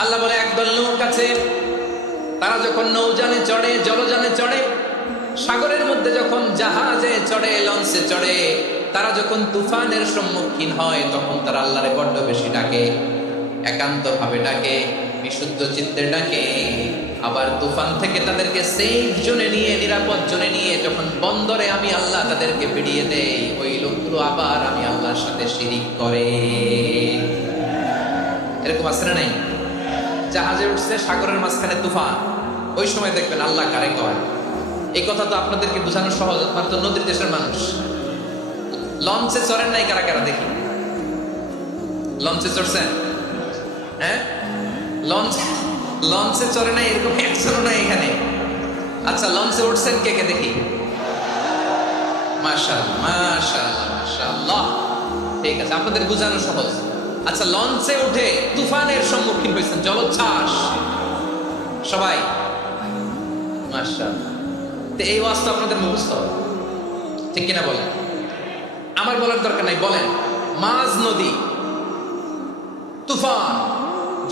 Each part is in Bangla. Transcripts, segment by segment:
আল্লাহ বলে একদল লোক আছে, তারা যখন নৌযানে চড়ে, জলযানে চড়ে, সাগরের মধ্যে যখন জাহাজে চড়ে, লঞ্চে চড়ে, তারা যখন তুফানের সম্মুখীন হয় তখন তারা আল্লাহরে বড্ড বেশি ডাকে, একান্ত ভাবে ডাকে, বিশুদ্ধ চিত্তে ডাকে। আবার তুফান থেকে তাদেরকে সেফ জোনে নিয়ে, নিরাপদ জোনে নিয়ে যখন বন্দরে আমি আল্লাহ তাদেরকে ফিরিয়ে দেই, ওই লোকগুলো আবার আমি আল্লাহর সাথে শিরিক করে। এরকম আছে না নাই? জাহাজে উঠছে, সাগরের মাঝখানে তুফান, ওই সময় দেখবেন আল্লাহ কারে কয়। এই কথা তো আপনাদেরকে বোঝানো সহজ, আপনার তো নদীর দেশের মানুষ। লঞ্চে চড়েন নাই কারা কারা দেখি? লঞ্চে চড়ছেন? হ্যাঁ, লঞ্চে চড়ে নাই এরকম একজনও নাই এখানে। আচ্ছা, লঞ্চে উঠছেন কে কে দেখি? মাশাআল্লাহ, মাশাআল্লাহ, মাশাআল্লাহ। ঠিক আছে, আপনাদের বোঝানো সহজ। আচ্ছা, লঞ্চে উঠে তুফানের সম্মুখীন হয়েছেন, জলোচ্ছ্বাস সবাই, মাশাআল্লাহ। তো এই ওয়াজটা আপনাদের মুখস্থ, ঠিক কিনা বলেন? আমার বলার দরকার নাই, বলেন। মাঝ নদী, তুফান,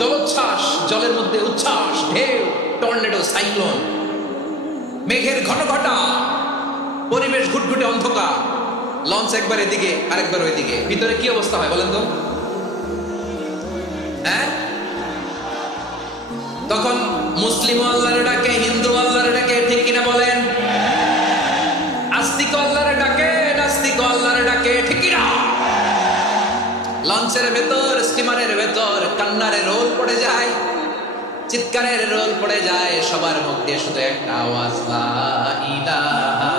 জলোচ্ছ্বাস, জলের মধ্যে উচ্ছ্বাস, ঢেউ, টর্নেডো, সাইক্লোন, মেঘের ঘনঘটা, পরিবেশ ঘুটঘুটে অন্ধকার, লঞ্চ একবার এদিকে আরেকবার ওইদিকে, ভিতরে কি অবস্থা হয় বলেন তো? হ্যাঁ, তখন মুসলিম আল্লাহর ডাকে, হিন্দু আল্লাহর ডাকে, ঠিক কিনা বলেন? আস্তিক আল্লাহর ডাকে, নাস্তিক আল্লাহর ডাকে, ঠিক কিনা? লঞ্চের ভেতর, স্টিমারের ভেতর কান্নারে রোল পড়ে যায়, চিৎকারের রোল পড়ে যায়, সবার মুখ দিয়ে শুধু একটা আওয়াজ, লা ইলাহা